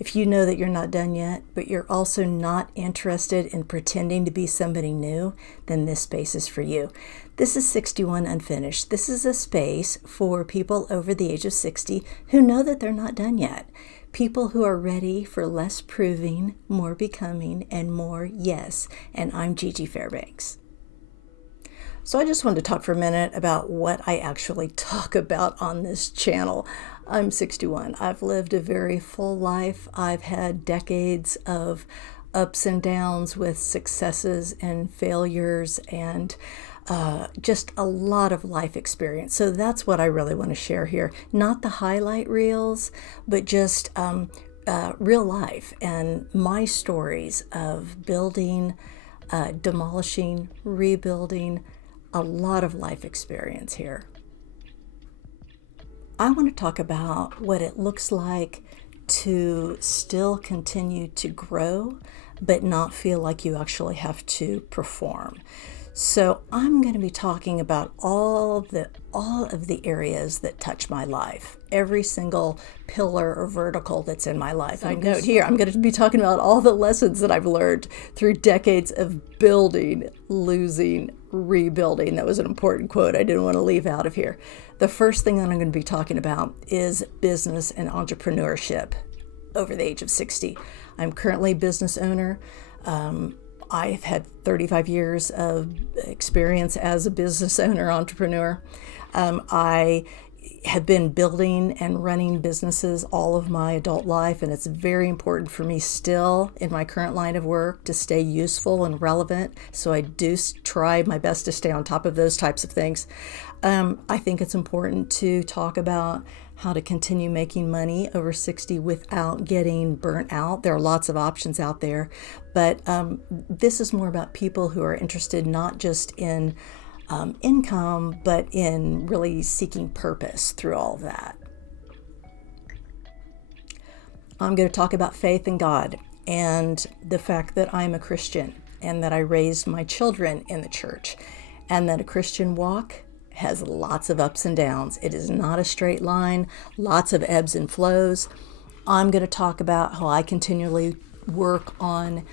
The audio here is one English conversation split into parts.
If you know that you're not done yet, but you're also not interested in pretending to be somebody new, then this space is for you. This is 61 Unfinished. This is a space for people over the age of 60 who know that they're not done yet. People who are ready for less proving, more becoming, and more yes. And I'm Gigi Fairbanks. So I just wanted to talk for a minute about what I actually talk about on this channel. I'm 61. I've lived a very full life. I've had decades of ups and downs with successes and failures and just a lot of life experience. So that's what I really want to share here. Not the highlight reels, but just real life and my stories of building, demolishing, rebuilding, a lot of life experience here. I want to talk about what it looks like to still continue to grow, but not feel like you actually have to perform. So I'm going to be talking about all of the areas that touch my life, every single pillar or vertical that's in my life. I note here, I'm going to be talking about all the lessons that I've learned through decades of building, losing, rebuilding. That was an important quote I didn't want to leave out of here. The first thing that I'm going to be talking about is business and entrepreneurship over the age of 60. I'm currently a business owner. I've had 35 years of experience as a business owner, entrepreneur. I have been building and running businesses all of my adult life, and it's very important for me still in my current line of work to stay useful and relevant. So I do try my best to stay on top of those types of things. I think it's important to talk about how to continue making money over 60 without getting burnt out. There are lots of options out there, but this is more about people who are interested not just in income, but in really seeking purpose through all of that. I'm going to talk about faith in God and the fact that I'm a Christian and that I raised my children in the church, and that a Christian walk has lots of ups and downs. It is not a straight line, lots of ebbs and flows. I'm going to talk about how I continually work on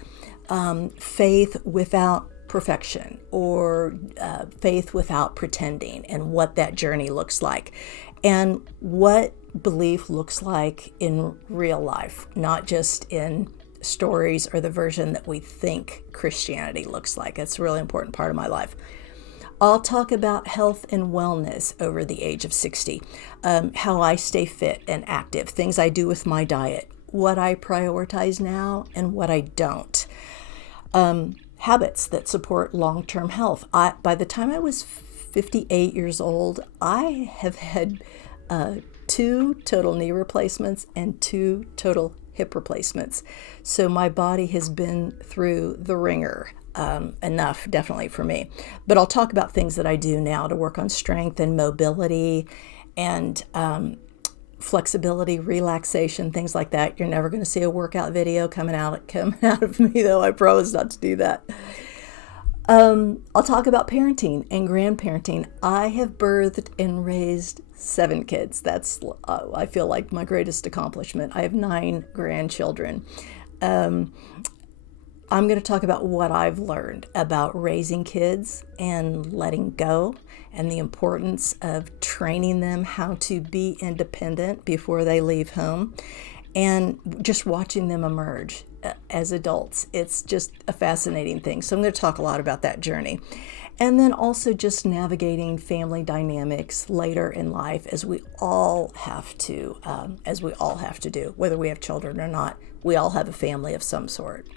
faith without perfection, or faith without pretending, and what that journey looks like, and what belief looks like in real life, not just in stories or the version that we think Christianity looks like. It's a really important part of my life. I'll talk about health and wellness over the age of 60, how I stay fit and active, things I do with my diet, what I prioritize now and what I don't. Habits that support long-term health. By the time I was 58 years old, I have had 2 total knee replacements and 2 total hip replacements. So my body has been through the ringer. Enough, definitely, for me. But I'll talk about things that I do now to work on strength and mobility and flexibility, relaxation, things like that. You're never going to see a workout video coming out of me, though. I promise not to do that. I'll talk about parenting and grandparenting. I have birthed and raised 7 kids. That's, I feel like, my greatest accomplishment. I have 9 grandchildren. I'm going to talk about what I've learned about raising kids and letting go, and the importance of training them how to be independent before they leave home, and just watching them emerge as adults. It's just a fascinating thing. So I'm going to talk a lot about that journey. And then also just navigating family dynamics later in life, as we all have to do, whether we have children or not. We all have a family of some sort.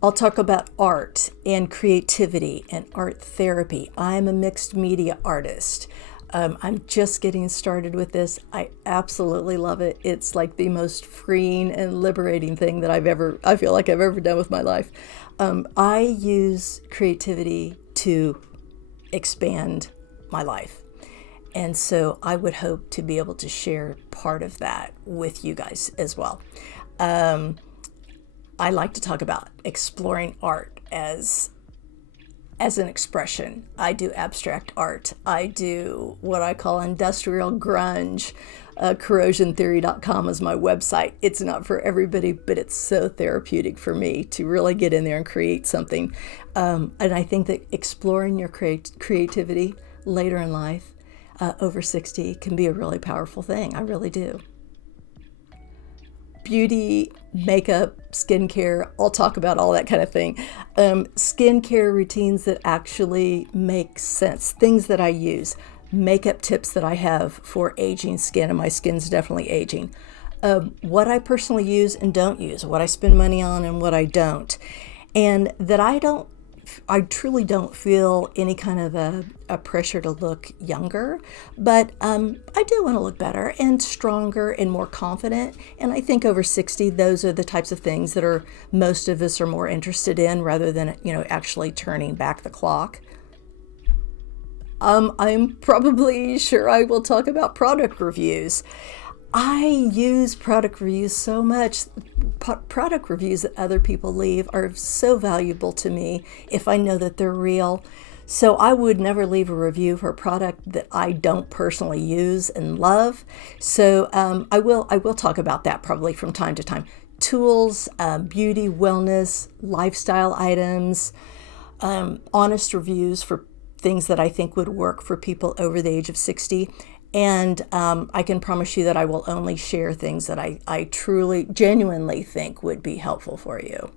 I'll talk about art and creativity and art therapy. I'm a mixed media artist. I'm just getting started with this. I absolutely love it. It's like the most freeing and liberating thing that I feel like I've ever done with my life. I use creativity to expand my life. And so I would hope to be able to share part of that with you guys as well. I like to talk about exploring art as as an expression. I do abstract art. I do what I call industrial grunge. Corrosiontheory.com is my website. It's not for everybody, but it's so therapeutic for me to really get in there and create something. And I think that exploring your creativity later in life, over 60, can be a really powerful thing. I really do. Beauty, makeup, skincare, I'll talk about all that kind of thing. Skincare routines that actually make sense, things that I use, makeup tips that I have for aging skin, and my skin's definitely aging. What I personally use and don't use, what I spend money on and what I don't. And that I truly don't feel any kind of a pressure to look younger, but I do want to look better and stronger and more confident. And I think over 60, those are the types of things that most of us are more interested in, rather than, actually turning back the clock. I'm probably sure I will talk about product reviews. I use product reviews so much. Product reviews that other people leave are so valuable to me if I know that they're real. So I would never leave a review for a product that I don't personally use and love. So I will talk about that probably from time to time. Tools, beauty, wellness, lifestyle items, honest reviews for things that I think would work for people over the age of 60. And I can promise you that I will only share things that I truly, genuinely think would be helpful for you.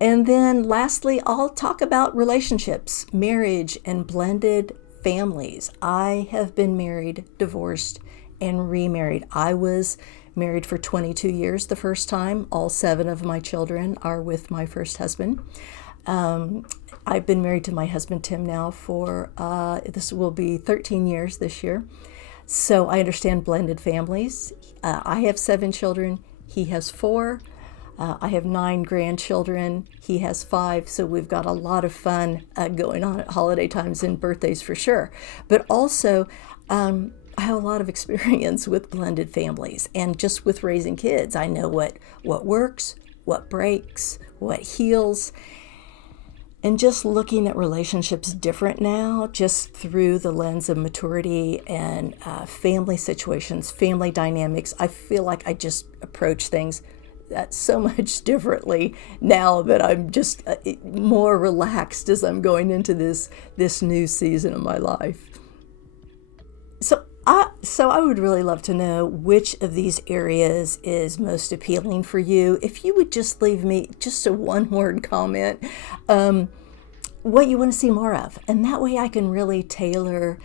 And then lastly, I'll talk about relationships, marriage, and blended families. I have been married, divorced, and remarried. I was married for 22 years the first time. All 7 of my children are with my first husband. I've been married to my husband, Tim, now for, this will be 13 years this year. So I understand blended families. I have 7 children. He has 4. I have 9 grandchildren. He has 5. So we've got a lot of fun going on at holiday times and birthdays for sure. But also, I have a lot of experience with blended families and just with raising kids. I know what works, what breaks, what heals. And just looking at relationships different now, just through the lens of maturity and family situations, family dynamics, I feel like I just approach things so much differently now that I'm just more relaxed as I'm going into this new season of my life. So I would really love to know which of these areas is most appealing for you. If you would just leave me just a one-word comment, what you want to see more of. And that way I can really tailor,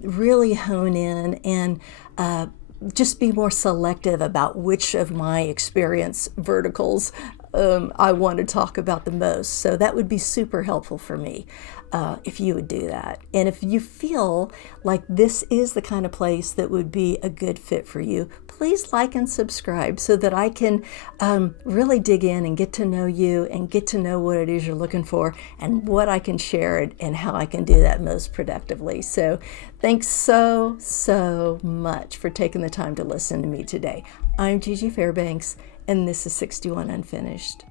really hone in, and just be more selective about which of my experience verticals I want to talk about the most. So that would be super helpful for me if you would do that. And if you feel like this is the kind of place that would be a good fit for you, please like and subscribe so that I can really dig in and get to know you and get to know what it is you're looking for and what I can share and how I can do that most productively. So thanks so much for taking the time to listen to me today. I'm Gigi Fairbanks, and this is 61 Unfinished.